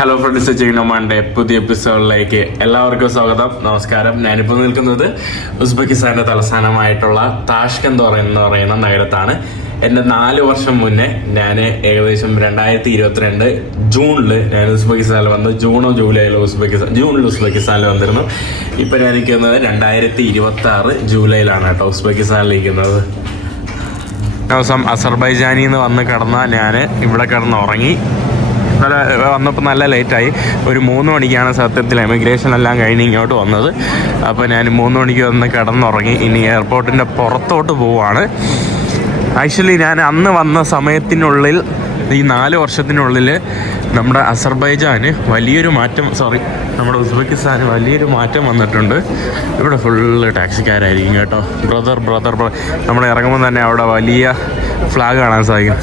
Hello friends, ചെയ്യുന്നോമാൻ്റെ പുതിയ എപ്പിസോഡിലേക്ക് എല്ലാവർക്കും സ്വാഗതം. നമസ്കാരം. ഞാനിപ്പോൾ നിൽക്കുന്നത് ഉസ്ബെക്കിസ്ഥാന്റെ തലസ്ഥാനമായിട്ടുള്ള താഷ്കന്റ് എന്ന് പറയുന്ന നഗരത്താണ്. എൻ്റെ 4 വർഷം മുന്നേ ഞാൻ ഏകദേശം 2022 ജൂണിൽ ഞാൻ ഉസ്ബെക്കിസ്ഥാനിൽ വന്നു. ജൂണോ ജൂലൈയിലോ ജൂണിൽ ഉസ്ബെക്കിസ്ഥാനിൽ വന്നിരുന്നു. ഇപ്പം ഞാൻ നിൽക്കുന്നത് 2026 ജൂലൈയിലാണ് കേട്ടോ ഉസ്ബെക്കിസ്ഥാനിൽ നിൽക്കുന്നത്. ദിവസം അസർബൈജാനിൽ നിന്ന് വന്ന് കിടന്ന ഞാൻ ഇവിടെ കിടന്ന് ഉറങ്ങി. വന്നപ്പോൾ നല്ല ലേറ്റായി. ഒരു 3 മണിക്കാണ് സത്യത്തിൽ എമിഗ്രേഷൻ എല്ലാം കഴിഞ്ഞ് ഇങ്ങോട്ട് വന്നത്. അപ്പോൾ ഞാൻ 3 മണിക്ക് വന്ന് കിടന്നുറങ്ങി. ഇനി എയർപോർട്ടിൻ്റെ പുറത്തോട്ട് പോവുകയാണ്. ആക്ച്വലി ഞാൻ അന്ന് വന്ന സമയത്തിനുള്ളിൽ, ഈ 4 വർഷത്തിനുള്ളിൽ നമ്മുടെ അസർബൈജാന് വലിയൊരു മാറ്റം, നമ്മുടെ ഉസ്ബെക്കിസ്ഥാന് വലിയൊരു മാറ്റം വന്നിട്ടുണ്ട്. ഇവിടെ ഫുള്ള് ടാക്സിക്കാരായിരിക്കും കേട്ടോ. ബ്രദർ നമ്മൾ ഇറങ്ങുമ്പോൾ തന്നെ അവിടെ വലിയ ഫ്ലാഗ് കാണാൻ സാധിക്കും.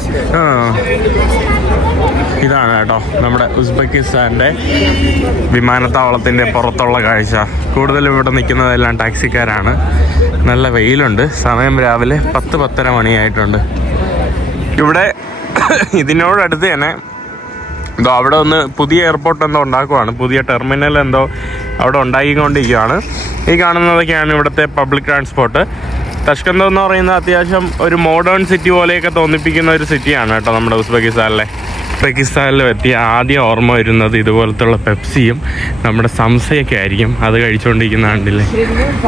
ഇതാണ് കേട്ടോ നമ്മുടെ ഉസ്ബെക്കിസ്ഥാൻ്റെ വിമാനത്താവളത്തിൻ്റെ പുറത്തുള്ള കാഴ്ച. കൂടുതലും ഇവിടെ നിൽക്കുന്നതെല്ലാം ടാക്സിക്കാരാണ്. നല്ല വെയിലുണ്ട്. സമയം രാവിലെ 10-10:30 മണിയായിട്ടുണ്ട്. ഇവിടെ ഇതിനോടടുത്ത് തന്നെ എന്തോ അവിടെ ഒന്ന് പുതിയ എയർപോർട്ട് എന്തോ ഉണ്ടാക്കുവാണ്, പുതിയ ടെർമിനൽ എന്തോ അവിടെ ഉണ്ടാക്കിക്കൊണ്ടിരിക്കുകയാണ്. ഈ കാണുന്നതൊക്കെയാണ് ഇവിടുത്തെ പബ്ലിക് ട്രാൻസ്പോർട്ട്. തഷ്കന്ത് എന്ന് പറയുന്നത് അത്യാവശ്യം ഒരു മോഡേൺ സിറ്റി പോലെയൊക്കെ തോന്നിപ്പിക്കുന്ന ഒരു സിറ്റിയാണ് കേട്ടോ നമ്മുടെ ഉസ്ബെക്കിസ്ഥാനിലെ. ഉസ്ബെക്കിസ്ഥാനിൽ എത്തിയ ആദ്യം ഓർമ്മ വരുന്നത് ഇതുപോലത്തുള്ള പെപ്സിയും നമ്മുടെ സംസയൊക്കെ ആയിരിക്കും. അത് കഴിച്ചുകൊണ്ടിരിക്കുന്ന കണ്ടില്ലേ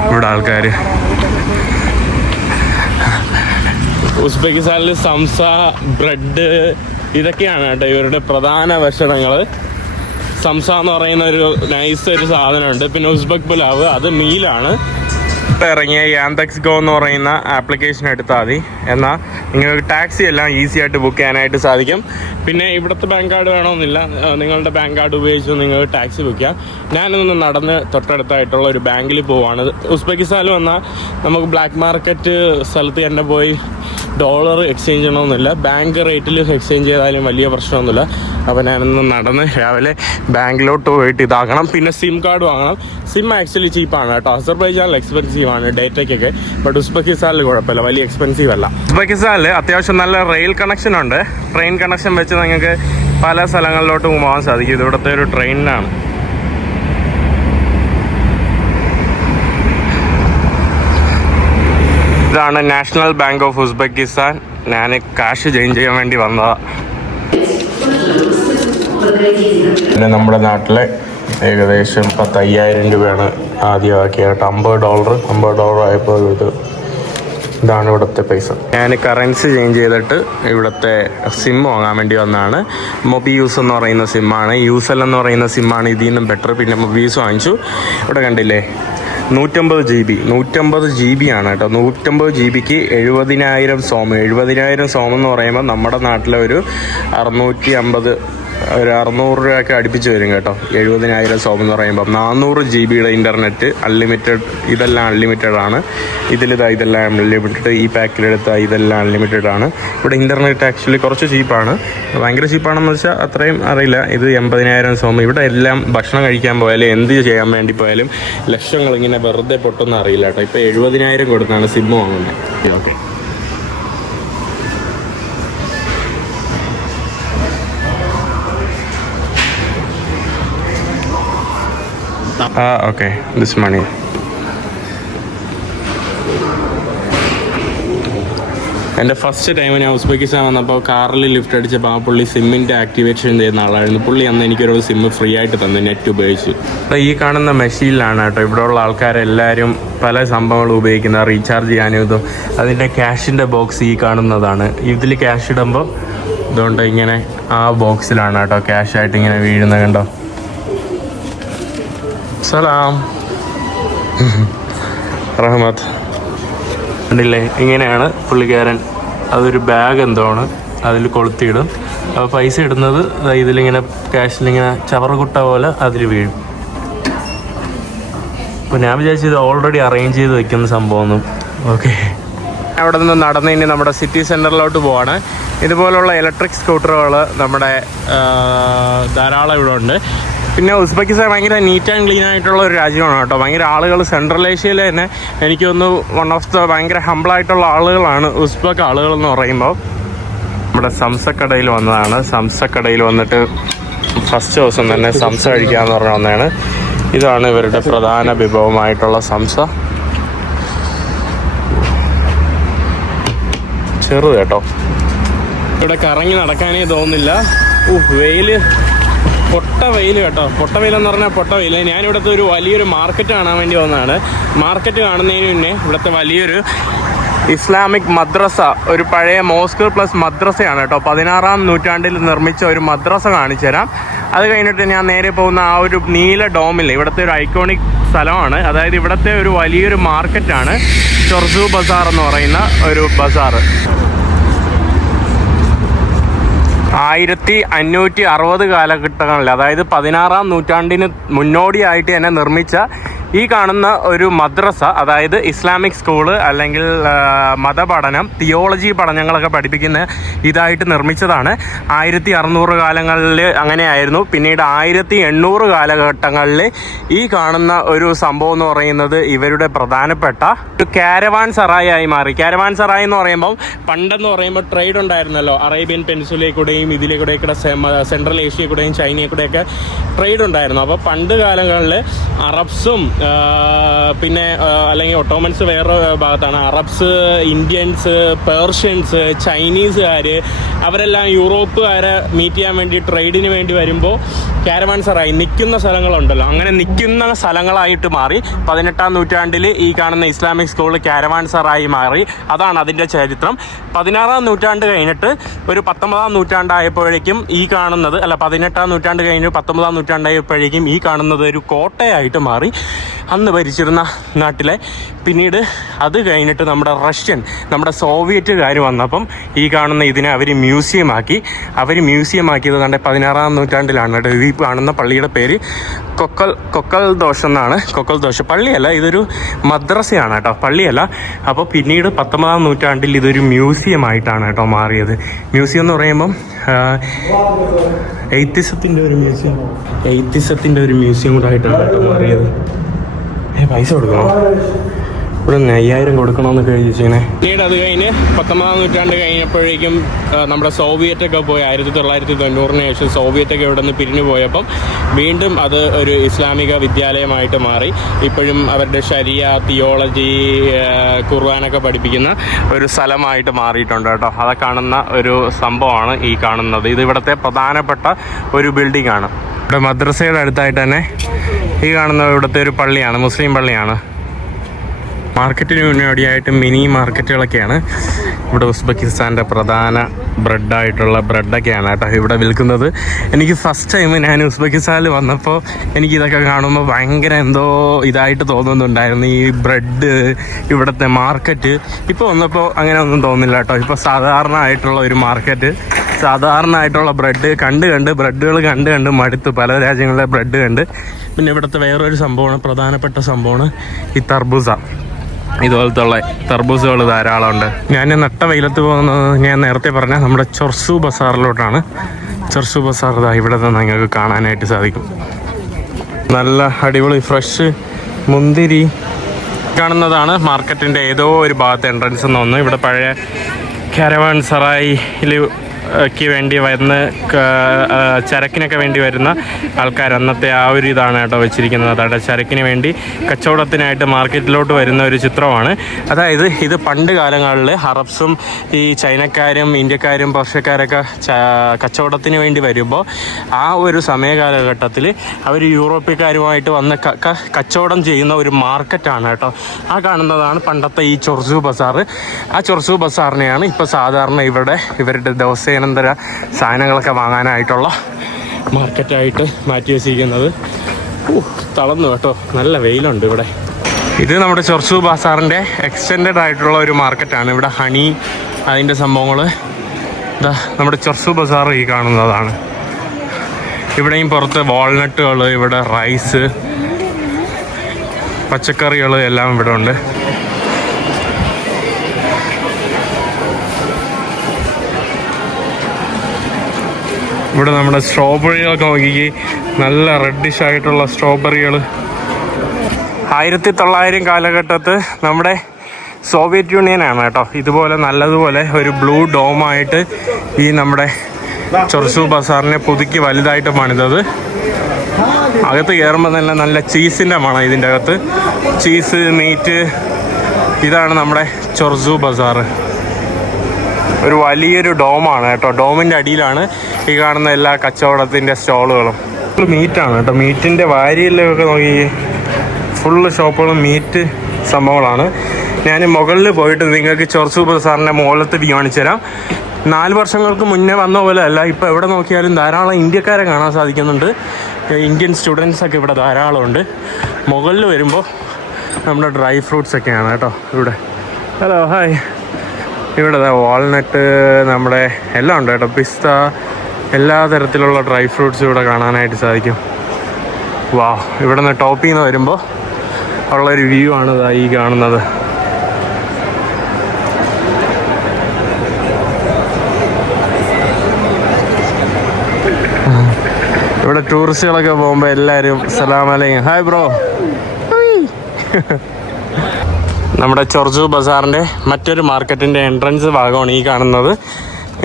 ഇവിടെ ആൾക്കാർ. ഉസ്ബെക്കിസ്ഥാനിൽ സംസ, ബ്രെഡ് ഇതൊക്കെയാണ് കേട്ടോ ഇവരുടെ പ്രധാന ഭക്ഷണങ്ങൾ. സംസ എന്ന് പറയുന്ന ഒരു നൈസ് ഒരു സാധനമുണ്ട്. പിന്നെ ഉസ്ബെക് പുലാവ്, അത് മീലാണ്. ഇറങ്ങിയ യാന്തക്സ് ഗോ എന്ന് പറയുന്ന ആപ്ലിക്കേഷൻ എടുത്താൽ മതി. എന്നാൽ നിങ്ങൾക്ക് ടാക്സി എല്ലാം ഈസി ആയിട്ട് ബുക്ക് ചെയ്യാനായിട്ട് സാധിക്കും. പിന്നെ ഇവിടുത്തെ ബാങ്ക് കാർഡ് വേണമെന്നില്ല, നിങ്ങളുടെ ബാങ്ക് കാർഡ് ഉപയോഗിച്ച് നിങ്ങൾക്ക് ടാക്സി ബുക്ക് ചെയ്യാം. ഞാനൊന്ന് നടന്ന് തൊട്ടടുത്തായിട്ടുള്ള ഒരു ബാങ്കിൽ പോവാണ്. ഉസ്ബെക്കിസ്ഥാനിൽ വന്നാൽ നമുക്ക് ബ്ലാക്ക് മാർക്കറ്റ് സ്ഥലത്ത് തന്നെ പോയി ഡോളർ എക്സ്ചേഞ്ച് ചെയ്യണമെന്നില്ല. ബാങ്ക് റേറ്റിൽ എക്സ്ചേഞ്ച് ചെയ്താലും വലിയ പ്രശ്നമൊന്നുമില്ല. അപ്പോൾ ഞാനൊന്ന് നടന്ന് രാവിലെ ബാങ്കിലോട്ട് പോയിട്ട് ഇതാക്കണം. പിന്നെ സിം കാർഡ് വാങ്ങണം. സിം ആക്ച്വലി ചീപ്പാണ് കേട്ടോ. അസർബൈജാനിൽ എക്സ്പെൻസീവ് ആണ് ഡേറ്റയ്ക്കൊക്കെ. ബട്ട് ഉസ്ബെക്കിസ്ഥാനിൽ കുഴപ്പമില്ല, വലിയ എക്സ്പെൻസീവ് അല്ല. ഉസ്ബെക്കിസ്ഥാനിൽ അത്യാവശ്യം നല്ല റെയിൽ കണക്ഷൻ ഉണ്ട്. ട്രെയിൻ കണക്ഷൻ വെച്ച് നിങ്ങൾക്ക് പല സ്ഥലങ്ങളിലോട്ടും പോകാൻ സാധിക്കും. ഇത് ഇവിടുത്തെ ഒരു ട്രെയിനിനാണ്. ഇതാണ് നാഷണൽ ബാങ്ക് ഓഫ് ഉസ്ബെക്കിസ്ഥാൻ. ഞാൻ കാശ് ചേഞ്ച് ചെയ്യാൻ വേണ്ടി വന്നതാണ്. പിന്നെ നമ്മുടെ നാട്ടിലെ ഏകദേശം 50,000 രൂപയാണ് ആദ്യമാക്കിയ കേട്ടോ. $50 ആയപ്പോൾ ഇതാണ് ഇവിടുത്തെ പൈസ. ഞാൻ കറൻസി ചേഞ്ച് ചെയ്തിട്ട് ഇവിടുത്തെ സിം വാങ്ങാൻ വേണ്ടി വന്നതാണ്. മൊബിയൂസ് എന്ന് പറയുന്ന സിമ്മാണ്. യൂസൽ എന്ന് പറയുന്ന സിമ്മാണ് ഇതിൽ നിന്നും ബെറ്റർ. പിന്നെ മൊബിയൂസ് വാങ്ങിച്ചു. ഇവിടെ കണ്ടില്ലേ 150 GB ആണ് കേട്ടോ. 150 GB 70,000 സോം. 70,000 സോം എന്ന് പറയുമ്പോൾ നമ്മുടെ നാട്ടിലെ ഒരു 650, ഒരു 600 രൂപയൊക്കെ അടുപ്പിച്ച് വരും കേട്ടോ. 70,000 സോം എന്ന് പറയുമ്പോൾ 400 GB ഇൻ്റർനെറ്റ് അൺലിമിറ്റഡ്. ഇതെല്ലാം അൺലിമിറ്റഡ് ആണ്. ഇതെല്ലാം അൺലിമിറ്റഡ്. ഈ പാക്കിലെടുത്താൽ ഇതെല്ലാം അൺലിമിറ്റഡ് ആണ്. ഇവിടെ ഇൻ്റർനെറ്റ് ആക്ച്വലി കുറച്ച് ചീപ്പാണ്. ഭയങ്കര ചീപ്പാണെന്ന് വെച്ചാൽ അത്രയും അറിയില്ല. ഇത് 80,000 സോം. ഇവിടെ എല്ലാം ഭക്ഷണം കഴിക്കാൻ പോയാലും എന്ത് ചെയ്യാൻ വേണ്ടി പോയാലും ലക്ഷങ്ങൾ ഇങ്ങനെ വെറുതെ പൊട്ടൊന്നും അറിയില്ല കേട്ടോ. ഇപ്പോൾ 70,000 കൊടുത്താണ് സിം വാങ്ങുന്നത്. Okay, okay, this money. എൻ്റെ ഫസ്റ്റ് ടൈം ഞാൻ ഉസ്ബെക്കിസ്ഥാൻ വന്നപ്പോൾ കാറിൽ ലിഫ്റ്റ് അടിച്ചപ്പോൾ ആ പുള്ളി സിമ്മിൻ്റെ ആക്ടിവേഷൻ ചെയ്യുന്ന ആളായിരുന്നു. പുള്ളി അന്ന് എനിക്കൊരു സിം ഫ്രീ ആയിട്ട് തന്നു, നെറ്റ് ഉപയോഗിച്ച്. ഈ കാണുന്ന മെഷീനിലാണ് കേട്ടോ ഇവിടെയുള്ള ആൾക്കാരെല്ലാവരും പല സംഭവങ്ങളും ഉപയോഗിക്കുന്നത്. റീചാർജ് ചെയ്യാനും ഇതും. അതിൻ്റെ ക്യാഷിൻ്റെ ബോക്സ് ഈ കാണുന്നതാണ്. ഇതിൽ ക്യാഷ് ഇടുമ്പോൾ ഇതുകൊണ്ട് ഇങ്ങനെ ആ ബോക്സിലാണ് കേട്ടോ ക്യാഷായിട്ട് ഇങ്ങനെ വീഴുന്നത്. കണ്ടോ? സലാം റഹ്മത്ത്. കണ്ടില്ലേ, ഇങ്ങനെയാണ് പുള്ളിക്കാരൻ. അതൊരു ബാഗ് എന്തോണ്, അതിൽ കൊളുത്തിയിടും. അപ്പോൾ പൈസ ഇടുന്നത് ഇതിലിങ്ങനെ ക്യാഷിലിങ്ങനെ ചവറുകുട്ട പോലെ അതിൽ വീഴും. അപ്പോൾ ഞാൻ വിചാരിച്ചത് ഓൾറെഡി അറേഞ്ച് ചെയ്ത് വെക്കുന്ന സംഭവമൊന്നും. ഓക്കെ, അവിടെ നിന്ന് നടന്ന് ഇനി നമ്മുടെ സിറ്റി സെൻറ്ററിലോട്ട് പോവാണ്. ഇതുപോലുള്ള ഇലക്ട്രിക് സ്കൂട്ടറുകൾ നമ്മുടെ ധാരാളം ഇവിടെ ഉണ്ട്. പിന്നെ ഉസ്ബെക്കിസ്ഥാൻ ഭയങ്കര നീറ്റ് ആൻഡ് ക്ലീൻ ആയിട്ടുള്ള ഒരു രാജ്യമാണ് കേട്ടോ. ഭയങ്കര ആളുകൾ സെൻട്രൽ ഏഷ്യയിൽ തന്നെ എനിക്ക് തോന്നുന്നു വൺ ഓഫ് ദ ഭയങ്കര ഹംബിളായിട്ടുള്ള ആളുകളാണ് ഉസ്ബെക്ക് ആളുകൾ എന്ന് പറയുമ്പോൾ. നമ്മുടെ സംസക്കടയിൽ വന്നതാണ്. സംസക്കടയിൽ വന്നിട്ട് ഫസ്റ്റ് ദിവസം തന്നെ സംസ കഴിക്കാമെന്ന് പറഞ്ഞ ഒന്നാണ്. ഇതാണ് ഇവരുടെ പ്രധാന വിഭവമായിട്ടുള്ള സംസ. ചെറുത് കേട്ടോ. ഇവിടെ കറങ്ങി നടക്കാനേ തോന്നുന്നില്ല. വെയിൽ, പൊട്ട വെയിൽ കേട്ടോ. പൊട്ട വെയിലെന്ന് പറഞ്ഞാൽ പൊട്ട വെയിൽ. ഞാനിവിടുത്തെ ഒരു വലിയൊരു മാർക്കറ്റ് കാണാൻ വേണ്ടി വന്നതാണ്. മാർക്കറ്റ് കാണുന്നതിന് മുന്നേ ഇവിടുത്തെ വലിയൊരു ഇസ്ലാമിക് മദ്രസ, ഒരു പഴയ മോസ്ക് പ്ലസ് മദ്രസയാണ് കേട്ടോ. 16-ാം നൂറ്റാണ്ടിൽ നിർമ്മിച്ച ഒരു മദ്രസ കാണിച്ചു തരാം. അത് കഴിഞ്ഞിട്ട് ഞാൻ നേരെ പോകുന്ന ആ ഒരു നീല ഡോമിൽ, ഇവിടുത്തെ ഒരു ഐക്കോണിക് സ്ഥലമാണ്. അതായത് ഇവിടുത്തെ ഒരു വലിയൊരു മാർക്കറ്റാണ് ചൊർസു ബസാർ എന്ന് പറയുന്ന ഒരു ബസാർ. 1560 കാലഘട്ടങ്ങളിൽ, അതായത് 16-ാം നൂറ്റാണ്ടിന് മുന്നോടിയായിട്ട് തന്നെ നിർമ്മിച്ച ഈ കാണുന്ന ഒരു മദ്രസ, അതായത് ഇസ്ലാമിക് സ്കൂള് അല്ലെങ്കിൽ മതപഠനം, തിയോളജി പഠനങ്ങളൊക്കെ പഠിപ്പിക്കുന്ന ഇതായിട്ട് നിർമ്മിച്ചതാണ്. 1600 കാലങ്ങളിൽ അങ്ങനെയായിരുന്നു. പിന്നീട് 1800 കാലഘട്ടങ്ങളിൽ ഈ കാണുന്ന ഒരു സംഭവം എന്ന് പറയുന്നത് ഇവരുടെ പ്രധാനപ്പെട്ട ഒരു കാരവാൻ സറായി ആയി മാറി. കാരവാൻ സറായി എന്ന് പറയുമ്പോൾ, പണ്ടെന്ന് പറയുമ്പോൾ ട്രേഡ് ഉണ്ടായിരുന്നല്ലോ. അറേബ്യൻ പെനിൻസുലയിൽ കൂടെയും ഇതിലെ കൂടെയൊക്കെ സെൻട്രൽ ഏഷ്യയിൽ കൂടെയും ചൈനയിൽ കൂടെയൊക്കെ ട്രേഡ് ഉണ്ടായിരുന്നു. അപ്പോൾ പണ്ട് കാലങ്ങളിൽ അറബ്സും പിന്നെ അല്ലെങ്കിൽ ഒട്ടോമൻസ് വേറൊരു ഭാഗത്താണ്. അറബ്സ്, ഇന്ത്യൻസ്, പേർഷ്യൻസ്, ചൈനീസുകാർ, അവരെല്ലാം യൂറോപ്പുകാരെ മീറ്റ് ചെയ്യാൻ വേണ്ടി ട്രേഡിന് വേണ്ടി വരുമ്പോൾ കാരവാൻ സറായി നിൽക്കുന്ന സ്ഥലങ്ങളുണ്ടല്ലോ, അങ്ങനെ നിൽക്കുന്ന സ്ഥലങ്ങളായിട്ട് മാറി. 18-ാം നൂറ്റാണ്ടിൽ ഈ കാണുന്ന ഇസ്ലാമിക് സ്കൂൾ കാരവാൻ സറായി മാറി. അതാണ് അതിൻ്റെ ചരിത്രം. 16-ാം നൂറ്റാണ്ട് കഴിഞ്ഞിട്ട് ഒരു 19-ാം നൂറ്റാണ്ടായപ്പോഴേക്കും ഈ കാണുന്നത്, 18-ാം നൂറ്റാണ്ട് കഴിഞ്ഞ് 19-ാം നൂറ്റാണ്ടായപ്പോഴേക്കും ഈ കാണുന്നത് ഒരു കോട്ടയായിട്ട് മാറി അന്ന് ഭരിച്ചിരുന്ന നാട്ടിലെ. പിന്നീട് അത് കഴിഞ്ഞിട്ട് നമ്മുടെ സോവിയറ്റുകാർ വന്നപ്പം ഈ കാണുന്ന ഇതിനെ അവർ മ്യൂസിയമാക്കി. മ്യൂസിയമാക്കിയത് കണ്ട 16-ാം നൂറ്റാണ്ടിലാണ് കേട്ടോ. ഈ കാണുന്ന പള്ളിയുടെ പേര് കൊക്കൽ ദോഷ് എന്നാണ്. കൊക്കൽ ദോഷ് പള്ളിയല്ല, ഇതൊരു മദ്രസയാണ് കേട്ടോ, പള്ളിയല്ല. അപ്പോൾ പിന്നീട് 19-ാം നൂറ്റാണ്ടിൽ ഇതൊരു മ്യൂസിയമായിട്ടാണ് കേട്ടോ മാറിയത്. മ്യൂസിയം എന്ന് പറയുമ്പം എയ്ത്തിസത്തിൻ്റെ ഒരു മ്യൂസിയം കൂടെ ആയിട്ടാണ് കേട്ടോ മാറിയത്. പൈസ കൊടുക്കണോ? ഇവിടെ 5000 കൊടുക്കണമെന്നൊക്കെ ചോദിച്ചിങ്ങനെ. പിന്നീട് അത് കഴിഞ്ഞ് 19-ാം നൂറ്റാണ്ട് കഴിഞ്ഞപ്പോഴേക്കും നമ്മുടെ സോവിയറ്റൊക്കെ പോയി. 1990-ന് ശേഷം സോവിയറ്റൊക്കെ ഇവിടെ നിന്ന് പിരിഞ്ഞു പോയപ്പം വീണ്ടും അത് ഒരു ഇസ്ലാമിക വിദ്യാലയമായിട്ട് മാറി. ഇപ്പോഴും അവരുടെ ശരിയ, തിയോളജി, ഖുർആനൊക്കെ പഠിപ്പിക്കുന്ന ഒരു സ്ഥലമായിട്ട് മാറിയിട്ടുണ്ട് കേട്ടോ. അത് കാണുന്ന ഒരു സംഭവമാണ് ഈ കാണുന്നത്. ഇത് ഇവിടുത്തെ പ്രധാനപ്പെട്ട ഒരു ബിൽഡിംഗ് ആണ്. ഇവിടെ മദ്രസയുടെ അടുത്തായിട്ട് തന്നെ ഈ കാണുന്ന ഇവിടുത്തെ ഒരു പള്ളിയാണ്, മുസ്ലിം പള്ളിയാണ്. മാർക്കറ്റിന് മുന്നോടിയായിട്ട് മിനി മാർക്കറ്റുകളൊക്കെയാണ് ഇവിടെ. ഉസ്ബെക്കിസ്ഥാൻ്റെ പ്രധാന ബ്രെഡൊക്കെയാണ് കേട്ടോ ഇവിടെ വിൽക്കുന്നത്. എനിക്ക് ഫസ്റ്റ് ടൈം ഞാൻ ഉസ്ബെക്കിസ്ഥാനിൽ വന്നപ്പോൾ എനിക്കിതൊക്കെ കാണുമ്പോൾ ഭയങ്കര എന്തോ ഇതായിട്ട് തോന്നുന്നുണ്ടായിരുന്നു, ഈ ബ്രെഡ്, ഇവിടുത്തെ മാർക്കറ്റ്. ഇപ്പോൾ വന്നപ്പോൾ അങ്ങനെ ഒന്നും തോന്നില്ല കേട്ടോ. ഇപ്പോൾ സാധാരണ ആയിട്ടുള്ള ഒരു മാർക്കറ്റ്, സാധാരണ ആയിട്ടുള്ള ബ്രെഡുകൾ കണ്ട് മടുത്തു. പല രാജ്യങ്ങളിലെ ബ്രെഡ് കണ്ട്. പിന്നെ ഇവിടുത്തെ വേറൊരു സംഭവമാണ്, പ്രധാനപ്പെട്ട സംഭവമാണ് ഈ തർബൂസ. ഇതുപോലത്തെ ഉള്ള തർബൂസുകൾ ധാരാളമുണ്ട്. ഞാൻ നട്ട വെയിലത്ത് പോകുന്നത് ഞാൻ നേരത്തെ പറഞ്ഞ നമ്മുടെ ചൊർസു ബസാറിലോട്ടാണ്. ചൊർസു ബസാർ ഇവിടെ നിന്ന് നിങ്ങൾക്ക് കാണാനായിട്ട് സാധിക്കും. നല്ല അടിപൊളി ഫ്രഷ് മുന്തിരി കാണുന്നതാണ് മാർക്കറ്റിൻ്റെ ഏതോ ഒരു ഭാഗത്ത് എൻട്രൻസ് എന്ന് തോന്നുന്നു. ഇവിടെ പഴയ കാരവാൻ സറായിൽ ക്ക് വേണ്ടി വരുന്ന ചരക്കിനൊക്കെ വേണ്ടി വരുന്ന ആൾക്കാർ, അന്നത്തെ ആ ഒരു ഇതാണ് കേട്ടോ വെച്ചിരിക്കുന്നത്. അതായത് ചരക്കിന് വേണ്ടി കച്ചവടത്തിനായിട്ട് മാർക്കറ്റിലോട്ട് വരുന്ന ഒരു ചിത്രമാണ്. അതായത് ഇത് പണ്ട് കാലങ്ങളിൽ അറബ്സും ഈ ചൈനക്കാരും ഇന്ത്യക്കാരും പേർഷ്യക്കാരൊക്കെ കച്ചവടത്തിന് വേണ്ടി വരുമ്പോൾ ആ ഒരു സമയകാലഘട്ടത്തിൽ അവർ യൂറോപ്യക്കാരുമായിട്ട് വന്ന് കച്ചവടം ചെയ്യുന്ന ഒരു മാർക്കറ്റാണ് കേട്ടോ. ആ കാണുന്നതാണ് പണ്ടത്തെ ഈ ചൊർസു ബസാർ. ആ ചൊർസു ബസാറിനെയാണ് ഇപ്പോൾ സാധാരണ ഇവരുടെ ദിവസേനന്തര സാധനങ്ങളൊക്കെ വാങ്ങാനായിട്ടുള്ള മാർക്കറ്റായിട്ട് മാറ്റി വെച്ചിരിക്കുന്നത്. തളർന്നു കേട്ടോ, നല്ല വെയിലുണ്ട് ഇവിടെ. ഇത് നമ്മുടെ ചൊർസു ബസാറിൻ്റെ എക്സ്റ്റെൻഡഡ് ആയിട്ടുള്ള ഒരു മാർക്കറ്റാണ്. ഇവിടെ ഹണി, അതിൻ്റെ സംഭവങ്ങൾ ഇതാ നമ്മുടെ ചൊർസു ബസാർ ഈ കാണുന്നതാണ്. ഇവിടെയും പുറത്ത് വാൾനട്ടുകൾ, ഇവിടെ റൈസ്, പച്ചക്കറികൾ എല്ലാം ഇവിടെ ഉണ്ട്. ഇവിടെ നമ്മുടെ സ്ട്രോബെറികളൊക്കെ നോക്കി, നല്ല റെഡിഷ് ആയിട്ടുള്ള സ്ട്രോബെറികൾ. 1900 കാലഘട്ടത്ത് നമ്മുടെ സോവിയറ്റ് യൂണിയനാണ് കേട്ടോ ഇതുപോലെ നല്ലതുപോലെ ഒരു ബ്ലൂ ഡോമായിട്ട് ഈ നമ്മുടെ ചൊർസു ബസാറിനെ പുതുക്കി വലുതായിട്ട് പണിതത്. അകത്ത് കയറുമ്പോൾ തന്നെ നല്ല ചീസിൻ്റെ മണം ഇതിൻ്റെ അകത്ത്. Cheese, meat. ഇതാണ് നമ്മുടെ ചൊർസു ബസാർ. ഒരു വലിയൊരു ഡോമാണ് കേട്ടോ. ഡോമിൻ്റെ അടിയിലാണ് ഈ കാണുന്ന എല്ലാ കച്ചവടത്തിൻ്റെ സ്റ്റോളുകളും. മീറ്റാണ് കേട്ടോ. മീറ്റിൻ്റെ വാരിയിലൊക്കെ നോക്കി ഫുള്ള് ഷോപ്പുകളും മീറ്റ് സംഭവങ്ങളാണ്. ഞാൻ മുകളിൽ പോയിട്ട് നിങ്ങൾക്ക് ചൊർസു ബസാറിൻ്റെ മുകളിലത്തെ വ്യൂ കാണിച്ചു തരാം. 4 വർഷങ്ങൾക്ക് മുന്നേ വന്ന പോലെ അല്ല. ഇപ്പോൾ എവിടെ നോക്കിയാലും ധാരാളം ഇന്ത്യക്കാരെ കാണാൻ സാധിക്കുന്നുണ്ട്. ഇന്ത്യൻ സ്റ്റുഡൻസൊക്കെ ഇവിടെ ധാരാളമുണ്ട്. മുകളിൽ വരുമ്പോൾ നമ്മുടെ ഡ്രൈ ഫ്രൂട്ട്സ് ഒക്കെയാണ് കേട്ടോ ഇവിടെ. Hello, hi. ഇവിടെ വാൾനട്ട്, നമ്മുടെ എല്ലാം ഉണ്ട് കേട്ടോ. പിസ്ത, എല്ലാ തരത്തിലുള്ള ഡ്രൈ ഫ്രൂട്ട്സും ഇവിടെ കാണാനായിട്ട് സാധിക്കും. വാ, ഇവിടെ നിന്ന് ടോപ്പിൽ നിന്ന് വരുമ്പോൾ ഉള്ളൊരു വ്യൂ ആണ് ഈ കാണുന്നത്. ഇവിടെ ടൂറിസ്റ്റുകളൊക്കെ പോകുമ്പോൾ എല്ലാവരും സലാം അലൈക്കും, ഹായ് ബ്രോ. നമ്മുടെ ചൊർസു ബസാറിൻ്റെ മറ്റൊരു മാർക്കറ്റിൻ്റെ എൻട്രൻസ് ഭാഗമാണ് ഈ കാണുന്നത്.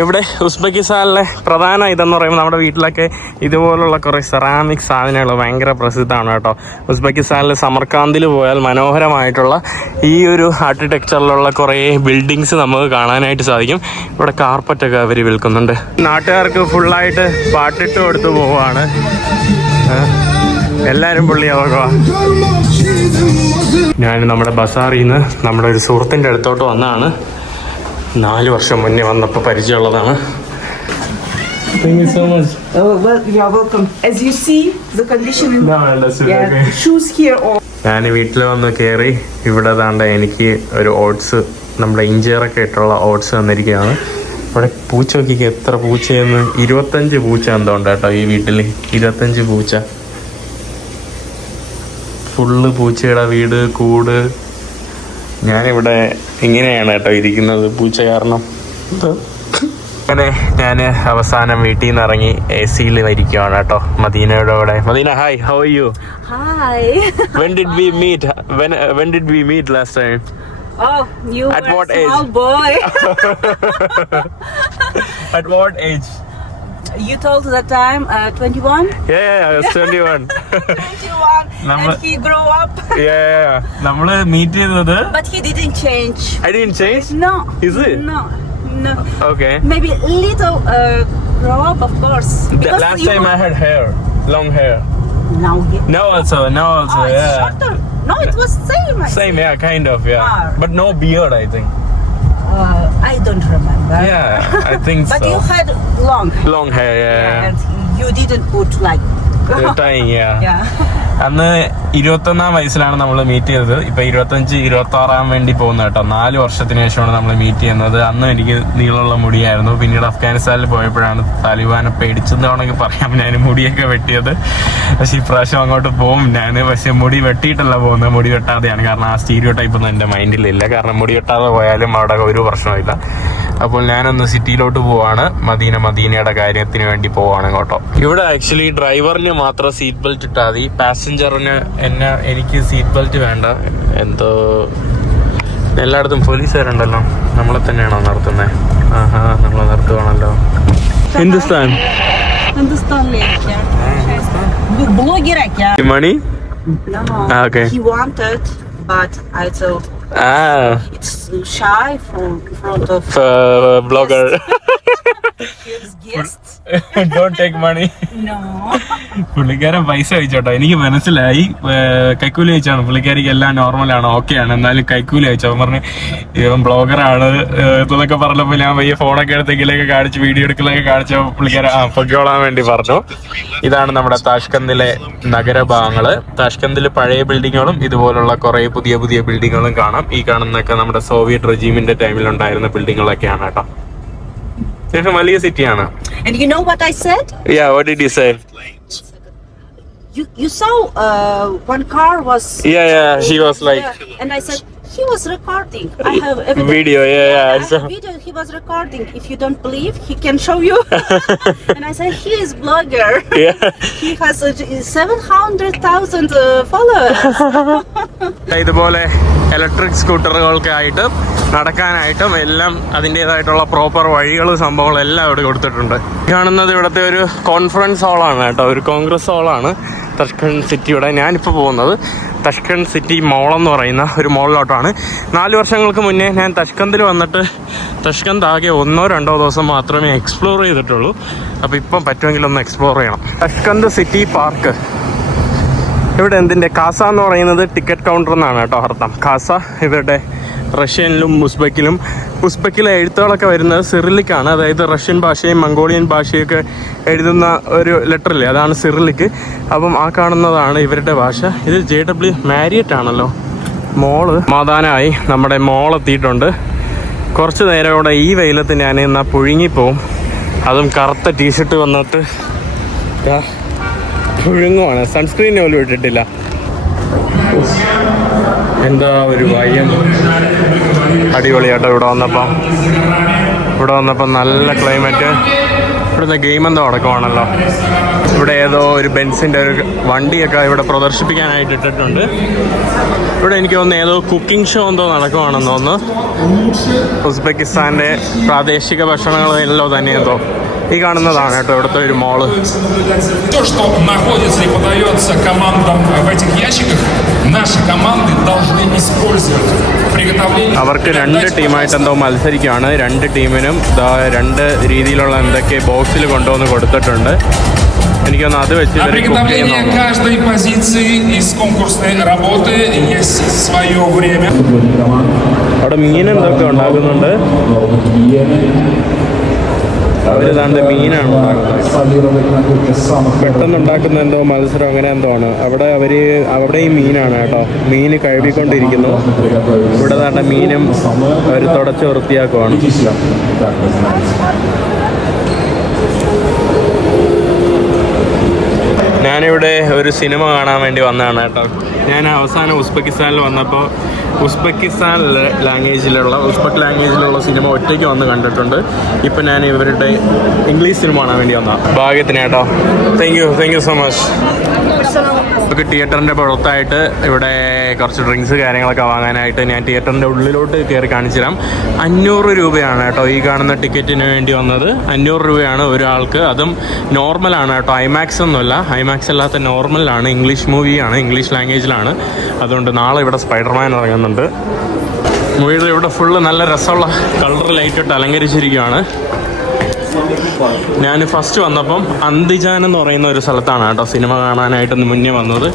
ഇവിടെ ഉസ്ബെക്കിസ്ഥാനിലെ പ്രധാന ഇതെന്ന് പറയുമ്പോൾ നമ്മുടെ വീട്ടിലൊക്കെ ഇതുപോലുള്ള കുറേ സെറാമിക് സാധനങ്ങൾ ഭയങ്കര പ്രസിദ്ധമാണ് കേട്ടോ. ഉസ്ബെക്കിസ്ഥാനിൽ സമർക്കാന്തിൽ പോയാൽ മനോഹരമായിട്ടുള്ള ഈ ഒരു ആർക്കിടെക്ചറിലുള്ള കുറേ ബിൽഡിങ്സ് നമുക്ക് കാണാനായിട്ട് സാധിക്കും. ഇവിടെ കാർപ്പറ്റൊക്കെ അവർ വിൽക്കുന്നുണ്ട്. നാട്ടുകാർക്ക് ഫുള്ളായിട്ട് പാട്ടിട്ട് കൊടുത്ത് പോവുകയാണ്. എല്ലാവരും പുള്ളിയാവുക. ഞാൻ നമ്മുടെ ബസാറിൽ നിന്ന് നമ്മുടെ ഒരു സുഹൃത്തിൻ്റെ അടുത്തോട്ട് വന്നതാണ്. 4 വർഷം മുന്നേ വന്നപ്പോൾ പരിചയമുള്ളതാണ്. Thank you so much. Oh, well, you are welcome. As you see, the condition in shoes here. ഞാൻ വീട്ടിൽ വന്ന് കയറി ഇവിടെ താണ്ട എനിക്ക് ഒരു ഓട്സ്, നമ്മുടെ ഇഞ്ചിയറൊക്കെ ഇട്ടുള്ള ഓട്സ് തന്നിരിക്കുകയാണ്. ഇവിടെ പൂച്ച നോക്കിക്ക് എത്ര പൂച്ചയെന്ന്. 25 പൂച്ച എന്തോ ഉണ്ട് കേട്ടോ ഈ വീട്ടിൽ. 25 പൂച്ച. ഫുള്ള് പൂച്ചയുടെ വീട്, കൂട്. ഞാനിവിടെ ഇങ്ങനെയാണ് കേട്ടോ ഇരിക്കുന്നത് പൂച്ച കാരണം. അങ്ങനെ ഞാൻ അവസാനം വീട്ടിൽ നിന്ന് ഇറങ്ങി AC-ൽ ഇരിക്കുകയാണ് കേട്ടോ മദീനയുടെ അവിടെ. Madina, hi, how are you? Hi. When did we meet? When did we meet last time? Oh, you At were what a small boy. At what age? You told that time 21? Yeah, I was 21. 21. And he grew up. Yeah. നമ്മള് meet ചെയ്തത്. But he didn't change. I didn't change? No. Is it? No. Okay. Maybe little grow up, of course. Last time I had hair, long hair. Now also, it's yeah. shorter. No, it was same. Same, yeah, kind of, yeah. But no beard, I think. I don't remember. Yeah, I think but so. You had long hair, yeah. And you didn't put like tying, yeah. അന്ന് 21-ാം വയസ്സിലാണ് നമ്മൾ meet ചെയ്തത്. ഇപ്പൊ 25-26 വേണ്ടി പോകുന്ന കേട്ടോ. 4 വർഷത്തിന് ശേഷമാണ് നമ്മൾ മീറ്റ് ചെയ്യുന്നത്. അന്ന് എനിക്ക് നീളമുള്ള മുടിയായിരുന്നു. പിന്നീട് അഫ്ഗാനിസ്ഥാനിൽ പോയപ്പോഴാണ് താലിബാനെ പേടിച്ചെന്നാണെങ്കിൽ പറയാം ഞാൻ മുടിയൊക്കെ വെട്ടിയത്. പക്ഷെ ഇപ്രാവശ്യം അങ്ങോട്ട് പോകും ഞാൻ. പക്ഷെ മുടി വെട്ടിയിട്ടല്ല പോകുന്നത്, മുടി വെട്ടാതെയാണ്. കാരണം ആ സ്റ്റീരിയോ ടൈപ്പ് ഒന്നും എൻ്റെ മൈൻഡിലില്ല. കാരണം മുടി വെട്ടാതെ പോയാലും അവിടെ ഒരു പ്രശ്നമില്ല. അപ്പോൾ ഞാനൊന്ന് സിറ്റിയിലോട്ട് പോവാണ്. മദീനയുടെ കാര്യത്തിന് വേണ്ടി പോവാണ് കേട്ടോ. ഇവിടെ ആക്ച്വലി ഡ്രൈവറിന് മാത്രം സീറ്റ് ബെൽറ്റ് ഇട്ടാൽ മതി. പാസഞ്ചറിന് എനിക്ക് സീറ്റ് ബെൽറ്റ് വേണ്ട. എന്തോ എല്ലായിടത്തും പോലീസുകാരുണ്ടല്ലോ. നമ്മളെ തന്നെയാണോ നിർത്തുന്നത്? നമ്മളെ നിർത്തുവാണല്ലോ. ഹിന്ദുസ്ഥാൻ മണി. Okay. He wanted, but I told it's shy in front of blogger. Guests. Don't take money. No. പുള്ളിക്കാരൻ പൈസ അയച്ചോട്ടോ. എനിക്ക് മനസ്സിലായി കൈക്കൂലി അയച്ചാണ്. പുള്ളിക്കാരിക്ക് എല്ലാം നോർമലാണ്, ഓക്കെ ആണ്. എന്നാലും കൈക്കൂലി അയച്ചു. അവൻ പറഞ്ഞ് ഇവൻ ബ്ലോഗറാണ് എന്നൊക്കെ പറഞ്ഞപ്പോൾ ഞാൻ പയ്യെ ഫോണൊക്കെ എടുത്തെങ്കിലൊക്കെ കാണിച്ച് വീഡിയോ എടുക്കലൊക്കെ കാണിച്ചപ്പോൾ പുള്ളിക്കാരൻ പൊക്കോളാൻ വേണ്ടി പറഞ്ഞു. ഇതാണ് നമ്മുടെ താഷ്കന്ദിലെ നഗരഭാഗങ്ങള്. താഷ്കന്ദിൽ പഴയ ബിൽഡിങ്ങുകളും ഇതുപോലുള്ള കുറെ പുതിയ പുതിയ ബിൽഡിങ്ങുകളും കാണാം. ഈ കാണുന്നൊക്കെ നമ്മുടെ സോവിയറ്റ് റെജീമിന്റെ ടൈമിൽ ഉണ്ടായിരുന്ന ബിൽഡിങ്ങുകളൊക്കെയാണ് കേട്ടോ. വലിയ സിറ്റിയാണ്. And you know what I said? Yeah, what did you say? You saw one car was Yeah, she was like and I said He was recording. I have evidence. Video, yeah. I have video. He was recording. If you don't believe, he can show you. And I said, he is blogger. Yeah. He has 700,000 followers. ഇതുപോലെ electric സ്കൂട്ടറുകൾക്കായിട്ട് നടക്കാനായിട്ടും എല്ലാം അതിൻ്റെതായിട്ടുള്ള proper വഴികളും സംഭവങ്ങളും എല്ലാം ഇവിടെ കൊടുത്തിട്ടുണ്ട്. കാണുന്നത് ഇവിടുത്തെ ഒരു കോൺഫറൻസ് ഹാളാണ് കേട്ടോ, ഒരു കോൺഗ്രസ് ഹാളാണ് തഷ്കണ്ട് സിറ്റിയുടെ. ഞാനിപ്പോൾ പോകുന്നത് തഷ്കണ്ട് സിറ്റി മോൾ എന്ന് പറയുന്ന ഒരു മോളിലോട്ടാണ്. 4 വർഷങ്ങൾക്ക് മുന്നേ ഞാൻ തഷ്കന്തിൽ വന്നിട്ട് തഷ്കന്ത് ആകെ 1-2 ദിവസം മാത്രമേ എക്സ്പ്ലോർ ചെയ്തിട്ടുള്ളൂ. അപ്പോൾ ഇപ്പം പറ്റുമെങ്കിൽ ഒന്ന് എക്സ്പ്ലോർ ചെയ്യണം. തഷ്കന്ത് സിറ്റി പാർക്ക് ഇവിടെ എന്തിൻ്റെ കാസ എന്ന് പറയുന്നത് ടിക്കറ്റ് കൗണ്ടർ എന്നാണ് കേട്ടോ അർത്ഥം. കാസ ഇവരുടെ റഷ്യനിലും ഉസ്ബെക്കിലെ എഴുത്തുകളൊക്കെ വരുന്നത് സിറിലിക്കാണ്. അതായത് റഷ്യൻ ഭാഷയും മംഗോളിയൻ ഭാഷയൊക്കെ എഴുതുന്ന ഒരു ലെറ്ററില്ലേ, അതാണ് സിറിലിക്ക്. അപ്പം ആ കാണുന്നതാണ് ഇവരുടെ ഭാഷ. ഇത് JW മാരിയറ്റ് ആണല്ലോ മോള്. സമാധാനമായി നമ്മുടെ മോളെത്തിയിട്ടുണ്ട്. കുറച്ച് നേരം ഇവിടെ ഈ വെയിലത്ത് ഞാൻ എന്നാൽ പുഴുങ്ങിപ്പോവും. അതും കറുത്ത ടീഷർട്ട് വന്നിട്ട് പുഴുങ്ങുവാണ്. സൺസ്ക്രീൻ പോലും ഇട്ടിട്ടില്ല. എന്താ ഒരു ഭയം. അടിപൊളിയാട്ടോ ഇവിടെ വന്നപ്പം നല്ല ക്ലൈമറ്റ്. ഇവിടുത്തെ ഗെയിം എന്തോ അടക്കമാണല്ലോ. ഇവിടെ ഏതോ ഒരു ബെൻസിൻ്റെ ഒരു വണ്ടിയൊക്കെ ഇവിടെ പ്രദർശിപ്പിക്കാനായിട്ട് ഇട്ടിട്ടുണ്ട്. ഇവിടെ എനിക്ക് തോന്നുന്നു ഏതോ കുക്കിംഗ് ഷോ എന്തോ നടക്കുവാണെന്ന് തോന്നുന്നു. ഉസ്ബെക്കിസ്ഥാൻ്റെ പ്രാദേശിക ഭക്ഷണങ്ങളെല്ലാം തന്നെ എന്തോ ഈ കാണുന്നതാണ് കേട്ടോ ഇവിടുത്തെ ഒരു മോള്. അവർക്ക് 2 ടീമായിട്ട് എന്തോ മത്സരിക്കുകയാണ്. 2 ടീമിനും 2 രീതിയിലുള്ള എന്തൊക്കെ ബോക്സിൽ കൊണ്ടുവന്ന് കൊടുത്തിട്ടുണ്ട്. എനിക്കൊന്ന് അത് വെച്ച് അവിടെ മീൻ എന്തൊക്കെ ഉണ്ടാക്കുന്നുണ്ട്. അവരിതാണ്ട് മീനാണ് പെട്ടെന്ന് ഉണ്ടാക്കുന്ന എന്തോ മത്സരം അങ്ങനെ എന്തോ ആണ്. അവിടെയും മീനാണ് കേട്ടോ. മീൻ കഴുകിക്കൊണ്ടിരിക്കുന്നു. ഇവിടെ താണ്ട മീനും അവർ തുടച്ച് വൃത്തിയാക്കുവാണ്. ഞാനിവിടെ ഒരു സിനിമ കാണാൻ വേണ്ടി വന്നതാണ് കേട്ടോ. ഞാൻ അവസാനം ഉസ്ബെക്കിസ്ഥാനിൽ വന്നപ്പോൾ ഉസ്ബെക്കിസ്ഥാൻ ലാംഗ്വേജിലുള്ള സിനിമ ഒറ്റയ്ക്ക് വന്ന് കണ്ടിട്ടുണ്ട്. ഇപ്പം ഞാൻ ഇവരുടെ ഇംഗ്ലീഷ് സിനിമ കാണാൻ വേണ്ടി വന്ന ഭാഗ്യത്തിന് കേട്ടോ. Thank you so much. നമുക്ക് തിയേറ്ററിൻ്റെ പുറത്തായിട്ട് ഇവിടെ കുറച്ച് ഡ്രിങ്ക്സ് കാര്യങ്ങളൊക്കെ വാങ്ങാനായിട്ട് ഞാൻ തിയേറ്ററിൻ്റെ ഉള്ളിലോട്ട് കയറി കാണിച്ചു തരാം. 500 രൂപയാണ് കേട്ടോ ഈ കാണുന്ന ടിക്കറ്റിന് വേണ്ടി വന്നത്. 500 രൂപയാണ് ഒരാൾക്ക്. അതും നോർമലാണ് കേട്ടോ, ഐമാക്സ് ഒന്നുമല്ല. ഐമാക്സ് അല്ലാത്ത നോർമലാണ്. ഇംഗ്ലീഷ് മൂവിയാണ്, ഇംഗ്ലീഷ് ലാംഗ്വേജിലാണ്. അതുകൊണ്ട് നാളെ ഇവിടെ സ്പൈഡർമാൻ ഇറങ്ങുന്നുണ്ട്. മൂവിയുടെ ഇവിടെ ഫുള്ള് നല്ല രസമുള്ള കളർ ലൈറ്റിട്ട് അലങ്കരിച്ചിരിക്കുകയാണ്. ഞാൻ ഫസ്റ്റ് വന്നപ്പം അന്തിജാൻ എന്ന് പറയുന്ന ഒരു സ്ഥലത്താണ് കേട്ടോ സിനിമ കാണാനായിട്ട് മുന്നേ വന്നത്.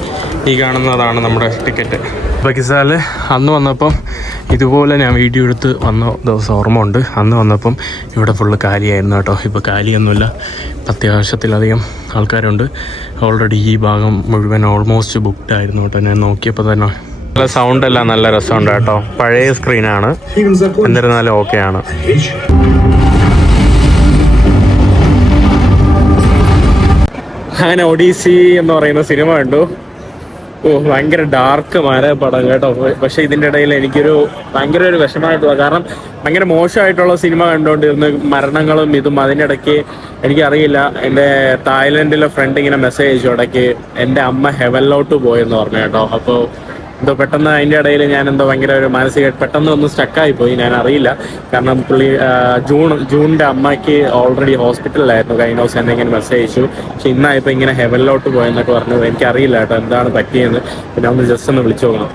ഈ കാണുന്നതാണ് നമ്മുടെ ടിക്കറ്റ്. ഉസ്ബെക്കിസ്ഥാനിൽ അന്ന് വന്നപ്പം ഇതുപോലെ ഞാൻ വീഡിയോ എടുത്ത് വന്ന ദിവസം ഓർമ്മ ഉണ്ട്. അന്ന് വന്നപ്പം ഇവിടെ ഫുള്ള് കാലിയായിരുന്നു കേട്ടോ. ഇപ്പോൾ കാലിയൊന്നുമില്ല, അത്യാവശ്യത്തിലധികം ആൾക്കാരുണ്ട്. ഓൾറെഡി ഈ ഭാഗം മുഴുവൻ ഓൾമോസ്റ്റ് ബുക്ക്ഡ് ആയിരുന്നു കേട്ടോ. ഞാൻ നോക്കിയപ്പോൾ തന്നെ നല്ല സൗണ്ടെല്ലാം നല്ല രസമുണ്ട് കേട്ടോ. പഴയ സ്ക്രീനാണ്, എന്നിരുന്നാലും ഓക്കെയാണ്. അങ്ങനെ ഒഡീസി എന്ന് പറയുന്ന സിനിമ കണ്ടു. ഭയങ്കര ഡാർക്ക് പടം കേട്ടോ. പക്ഷെ ഇതിൻ്റെ ഇടയിൽ എനിക്കൊരു ഭയങ്കര ഒരു വിഷമമായിട്ടുള്ള, കാരണം ഭയങ്കര മോശമായിട്ടുള്ള സിനിമ കണ്ടുകൊണ്ടിരുന്നു. മരണങ്ങളും ഇതും. അതിൻ്റെ ഇടയ്ക്ക് എനിക്കറിയില്ല, എൻ്റെ തായ്ലൻഡിലെ ഫ്രണ്ട് ഇങ്ങനെ മെസ്സേജ് അയച്ചു ഇടയ്ക്ക് എൻ്റെ അമ്മ ഹെവനിലോട്ട് പോയെന്ന് പറഞ്ഞു കേട്ടോ. അപ്പോൾ എന്തോ പെട്ടെന്ന് അതിൻ്റെ ഇടയിൽ ഞാൻ എന്തോ ഭയങ്കര ഒരു മാനസിക പെട്ടെന്ന് ഒന്ന് സ്റ്റക്കായി പോയി. ഞാൻ അറിയില്ല, കാരണം പുള്ളി ജൂണിൻ്റെ അമ്മയ്ക്ക് ഓൾറെഡി ഹോസ്പിറ്റലിലായിരുന്നു. കഴിഞ്ഞ ദിവസം എന്തെങ്കിലും മെസ്സേജ് അയച്ചു. പക്ഷെ ഇന്നായപ്പോൾ ഇങ്ങനെ ഹെവനിലോട്ട് പോയെന്നൊക്കെ പറഞ്ഞു. എനിക്കറിയില്ല കേട്ടോ എന്താണ് പറ്റിയെന്ന്. പിന്നെ ഒന്ന് ജസ്റ്റ് ഒന്ന് വിളിച്ചു നോക്കണം.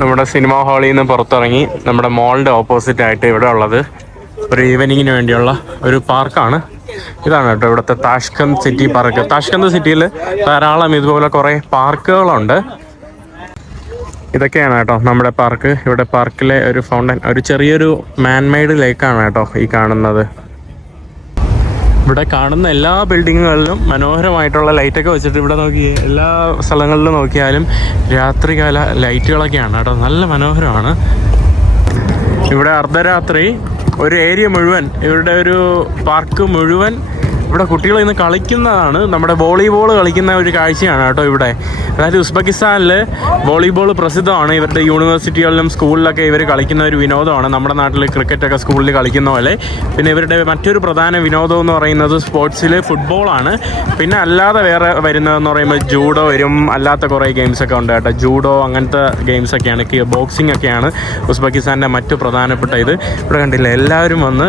നമ്മുടെ സിനിമാ ഹാളിൽ നിന്ന് പുറത്തിറങ്ങി നമ്മുടെ മോളിൻ്റെ ഓപ്പോസിറ്റ് ആയിട്ട് ഇവിടെ ഉള്ളത് ഒരു ഈവനിങ്ങിന് വേണ്ടിയുള്ള ഒരു പാർക്കാണ്. ഇതാണ് കേട്ടോ ഇവിടുത്തെ താഷ്കന്ത് സിറ്റി പാർക്ക്. താഷ്കന്ത് സിറ്റിയിൽ ധാരാളം ഇതുപോലെ കുറേ പാർക്കുകളുണ്ട്. ഇതൊക്കെയാണ് കേട്ടോ നമ്മുടെ പാർക്ക്. ഇവിടെ പാർക്കിലെ ഒരു ഫൗണ്ടൻ, ഒരു ചെറിയൊരു മാൻമെയ്ഡ് ലേക്കാണ് കേട്ടോ ഈ കാണുന്നത്. ഇവിടെ കാണുന്ന എല്ലാ ബിൽഡിങ്ങുകളിലും മനോഹരമായിട്ടുള്ള ലൈറ്റൊക്കെ വെച്ചിട്ട് ഇവിടെ നോക്കി എല്ലാ സ്ഥലങ്ങളിലും നോക്കിയാലും രാത്രികാല ലൈറ്റുകളൊക്കെയാണ് കേട്ടോ. നല്ല മനോഹരമാണ്. ഇവിടെ അർദ്ധരാത്രി ഒരു ഏരിയ മുഴുവൻ, ഇവരുടെ ഒരു പാർക്ക് മുഴുവൻ ഇവിടെ കുട്ടികൾ ഇന്ന് കളിക്കുന്നതാണ്, നമ്മുടെ വോളിബോൾ കളിക്കുന്ന ഒരു കാഴ്ചയാണ് കേട്ടോ ഇവിടെ. അതായത് ഉസ്ബെക്കിസ്ഥാനിൽ വോളിബോൾ പ്രസിദ്ധമാണ്. ഇവരുടെ യൂണിവേഴ്സിറ്റികളിലും സ്കൂളിലൊക്കെ ഇവർ കളിക്കുന്ന ഒരു വിനോദമാണ്. നമ്മുടെ നാട്ടിൽ ക്രിക്കറ്റൊക്കെ സ്കൂളിൽ കളിക്കുന്ന പോലെ. പിന്നെ ഇവരുടെ മറ്റൊരു പ്രധാന വിനോദം എന്ന് പറയുന്നത് സ്പോർട്സിൽ ഫുട്ബോളാണ്. പിന്നെ അല്ലാതെ വേറെ വരുന്നതെന്ന് പറയുമ്പോൾ ജൂഡോ വരും, അല്ലാത്ത കുറേ ഗെയിംസൊക്കെ ഉണ്ട് കേട്ടോ. ജൂഡോ അങ്ങനത്തെ ഗെയിംസൊക്കെയാണ്, ബോക്സിംഗ് ഒക്കെയാണ് ഉസ്ബെക്കിസ്ഥാൻ്റെ മറ്റു പ്രധാനപ്പെട്ട ഇത്. ഇവിടെ കണ്ടില്ല, എല്ലാവരും വന്ന്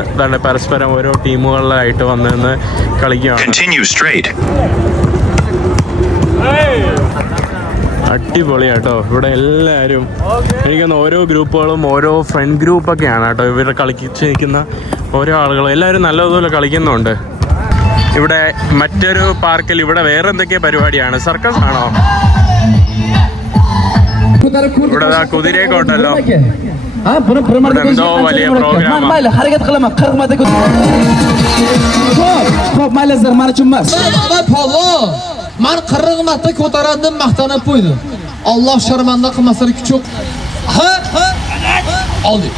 പരസ്പരം ഓരോ ടീമുകളിലായിട്ട് വന്ന് നിന്ന് കളിക്കുകയാണ്. അടിപൊളിയാട്ടോ ഇവിടെ എല്ലാവരും. എനിക്കൊന്ന് ഓരോ ഗ്രൂപ്പുകളും ഓരോ ഫ്രണ്ട് ഗ്രൂപ്പൊക്കെയാണ് കേട്ടോ ഇവരെ കളിച്ചിരിക്കുന്ന ഓരോ ആളുകൾ. എല്ലാവരും നല്ലതുപോലെ കളിക്കുന്നുണ്ട്. ഇവിടെ മറ്റൊരു പാർക്കിൽ ഇവിടെ വേറെ എന്തൊക്കെയോ പരിപാടിയാണ്. സർക്കസ് ആണോ? ഇവിടെ കുതിരയൊക്കെ ഉണ്ടല്ലോ. എന്തോ വലിയ പ്രോഗ്രാമാണ്. Man 40 marta ko'tarandim, maqtanib qo'ydim. Alloh sharmanda qilmasin kuchuk. Oldik.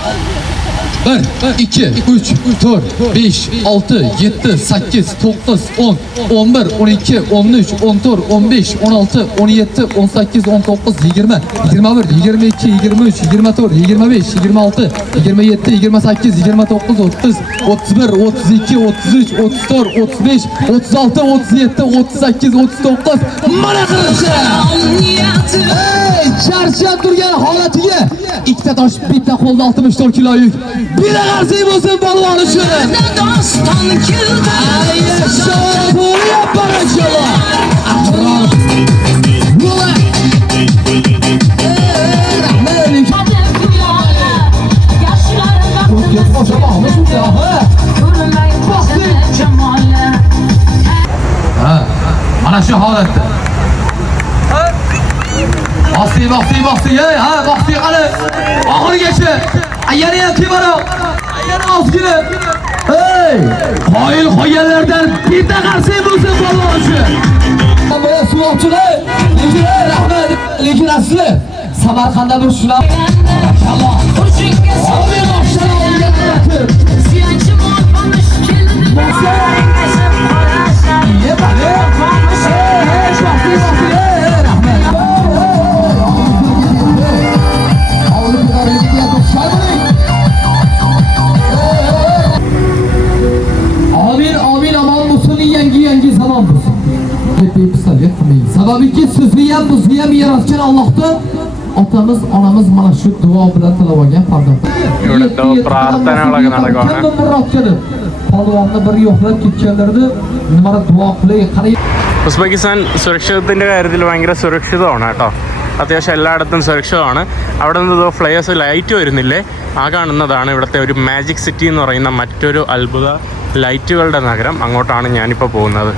1, 2, 3, 4, 5, 6, 7, 8, 9, 10, 11, 12, 13, 14, 15, 16, 17, 18, 19, 20, 21, 22, 23, 24, 25, 26, 27, 28, 29, 30, 31, 32, 33, 34, 35, 36, 37, 38, 39. Mana qilishdi. Ey, charchab turgan holatiga ikkita tosh, bitta qo'lda 64 kilo yuk. Bir arziy bo'lsin polvon uchun. Mana shu holatda. Bosing, ha, bosing qani. Oxirigacha. Yana ham tevaroq. Yana ozgina. Hey! Qoyil qo'yganlardan bitta qarsak bo'lsin polvon uchun. Mana suvoqchilar, rahmat. Lekin asli Samarqandda bir shular. Maşallah. Sababiki sizni ham bizni ham yaratgan Allohdan otamiz onamiz mana shu duo bilan tilab olgan farzand. ഇവിടുത്തെ പ്രാർത്ഥനകളൊക്കെ നടക്കുകയാണ്. Polvonni bir yo'qlab ketganlarda nima duo qilay qarang. Uzbekistan സുരക്ഷിതത്തിൻ്റെ കാര്യത്തിൽ ഭയങ്കര സുരക്ഷിതമാണ് കേട്ടോ. അത്യാവശ്യം എല്ലായിടത്തും സുരക്ഷിതമാണ്. അവിടെ നിന്ന് ഫ്ലയേഴ്സ് ലൈറ്റ് വരുന്നില്ലേ, ആ കാണുന്നതാണ് ഇവിടുത്തെ ഒരു മാജിക് സിറ്റി എന്ന് പറയുന്ന മറ്റൊരു അത്ഭുത ലൈറ്റുകളുടെ നഗരം. അങ്ങോട്ടാണ് ഞാനിപ്പോൾ പോകുന്നത്.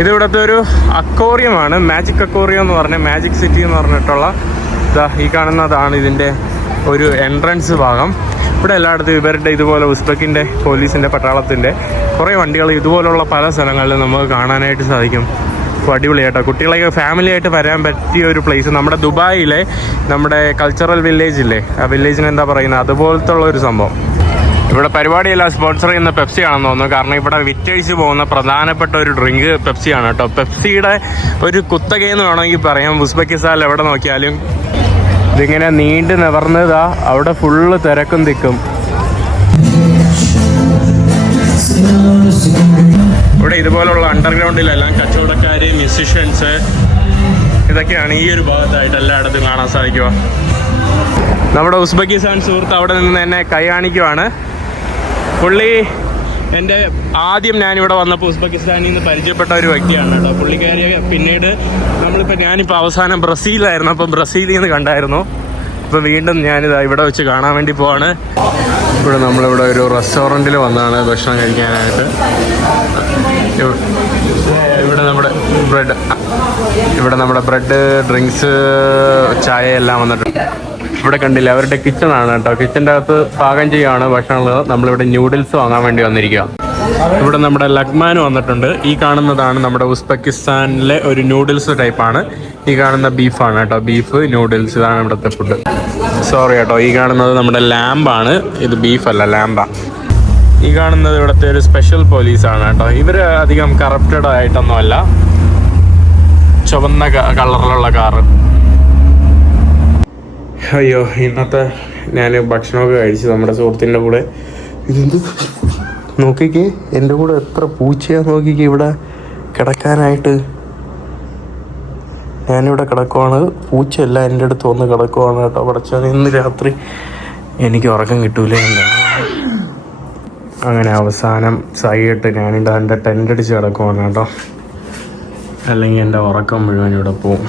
ഇതിവിടുത്തെ ഒരു അക്വേറിയമാണ്, മാജിക് അക്വേറിയം എന്ന് പറഞ്ഞ മാജിക് സിറ്റി എന്ന് പറഞ്ഞിട്ടുള്ള ഈ കാണുന്നതാണ് ഇതിൻ്റെ ഒരു എൻട്രൻസ് ഭാഗം. ഇവിടെ എല്ലായിടത്തും ഇവരുടെ ഇതുപോലെ ഉസ്ബെക്കിൻ്റെ പോലീസിൻ്റെ പട്ടാളത്തിൻ്റെ കുറേ വണ്ടികൾ ഇതുപോലുള്ള പല സ്ഥലങ്ങളിലും നമുക്ക് കാണാനായിട്ട് സാധിക്കും. അപ്പോൾ അടിപൊളിയായിട്ടോ, കുട്ടികളൊക്കെ ഫാമിലി ആയിട്ട് വരാൻ പറ്റിയ ഒരു പ്ലേസ്. നമ്മുടെ ദുബായിലെ നമ്മുടെ കൾച്ചറൽ വില്ലേജില്ലേ, ആ വില്ലേജിന് എന്താ പറയുന്നത്, അതുപോലത്തെ ഉള്ള ഒരു സംഭവം. ഇവിടെ പരിപാടിയെല്ലാം സ്പോൺസർ ചെയ്യുന്ന പെപ്സി ആണെന്ന് തോന്നുന്നു. കാരണം ഇവിടെ വിറ്റഴിച്ച് പോകുന്ന പ്രധാനപ്പെട്ട ഒരു ഡ്രിങ്ക് പെപ്സിയാണ് കേട്ടോ. പെപ്സിയുടെ ഒരു കുത്തകയെന്ന് വേണമെങ്കിൽ പറയാം. ഉസ്ബെക്കിസ്ഥാനിൽ എവിടെ നോക്കിയാലും ഇതിങ്ങനെ നീണ്ടു നിവർന്നതാ, അവിടെ ഫുള്ള് തിരക്കും തിക്കും. ഇവിടെ ഇതുപോലുള്ള അണ്ടർഗ്രൗണ്ടിലെല്ലാം കച്ചവടക്കാർ, മ്യൂസിഷ്യൻസ്, ഇതൊക്കെയാണ് ഈ ഒരു ഭാഗത്തായിട്ട് എല്ലായിടത്തും കാണാൻ സാധിക്കുക. നമ്മുടെ ഉസ്ബെക്കിസ്ഥാൻ സുഹൃത്ത് അവിടെ നിന്ന് എന്നെ കൈ കാണിക്കുവാണ്. പുള്ളി എൻ്റെ ആദ്യം ഞാനിവിടെ വന്നപ്പോൾ ഉസ്ബെക്കിസ്ഥാനിൽ നിന്ന് പരിചയപ്പെട്ട ഒരു വ്യക്തിയാണ് കേട്ടോ. പുള്ളിക്കാരിയെ പിന്നീട് ഞാനിപ്പോൾ അവസാനം ബ്രസീലിലായിരുന്നു, അപ്പം ബ്രസീലിൽ നിന്ന് കണ്ടായിരുന്നു. അപ്പോൾ വീണ്ടും ഞാനിതാ ഇവിടെ വെച്ച് കാണാൻ വേണ്ടി പോവാണ്. ഇവിടെ നമ്മളിവിടെ ഒരു റെസ്റ്റോറൻറ്റിൽ വന്നതാണ് ഭക്ഷണം കഴിക്കാനായിട്ട്. ഇവിടെ നമ്മുടെ ബ്രെഡ്, ഡ്രിങ്ക്സ്, ചായ എല്ലാം വന്നിട്ടുണ്ട്. ഇവിടെ കണ്ടില്ല, അവരുടെ കിച്ചണാണ് കേട്ടോ. കിച്ചൻ്റെ അകത്ത് പാകം ചെയ്യുകയാണ് ഭക്ഷണങ്ങൾ. നമ്മളിവിടെ ന്യൂഡിൽസ് വാങ്ങാൻ വേണ്ടി വന്നിരിക്കുക. ഇവിടെ നമ്മുടെ ലഗ്മാൻ വന്നിട്ടുണ്ട്. ഈ കാണുന്നതാണ് നമ്മുടെ ഉസ്ബെക്കിസ്ഥാനിലെ ഒരു നൂഡിൽസ് ടൈപ്പാണ്. ഈ കാണുന്ന ബീഫാണ് കേട്ടോ, ബീഫ് നൂഡിൽസ്, ഇതാണ് ഇവിടുത്തെ ഫുഡ്. സോറി കേട്ടോ, ഈ കാണുന്നത് നമ്മുടെ ലാമ്പാണ്, ഇത് ബീഫല്ല, ലാമ്പാണ്. ഈ കാണുന്നത് ഇവിടുത്തെ ഒരു സ്പെഷ്യൽ പോലീസാണ് കേട്ടോ. ഇവര് അധികം കറപ്റ്റഡ് ആയിട്ടൊന്നുമല്ല. ചുവന്ന കളറിലുള്ള കാറ്. അയ്യോ, ഇന്നത്തെ ഞാൻ ഭക്ഷണമൊക്കെ കഴിച്ചു നമ്മുടെ സുഹൃത്തിൻ്റെ കൂടെ. ഇതെന്ത് നോക്കിക്കേ, എൻ്റെ കൂടെ എത്ര പൂച്ചയാ നോക്കിക്കേ ഇവിടെ കിടക്കാനായിട്ട്. ഞാനിവിടെ കിടക്കുവാണ്, പൂച്ചയല്ല എൻ്റെ അടുത്ത് വന്ന് കിടക്കുവാണ് കേട്ടോ. പഠിച്ചാൽ ഇന്ന് രാത്രി എനിക്ക് ഉറക്കം കിട്ടൂലേ എന്താ. അങ്ങനെ അവസാനം സൈയിട്ട് ഞാനിവിടെ എൻ്റെ ടെൻ്റ് അടിച്ച് കിടക്കുവാണ് കേട്ടോ. അല്ലെങ്കിൽ എൻ്റെ ഉറക്കം മുഴുവൻ ഇവിടെ പോവും.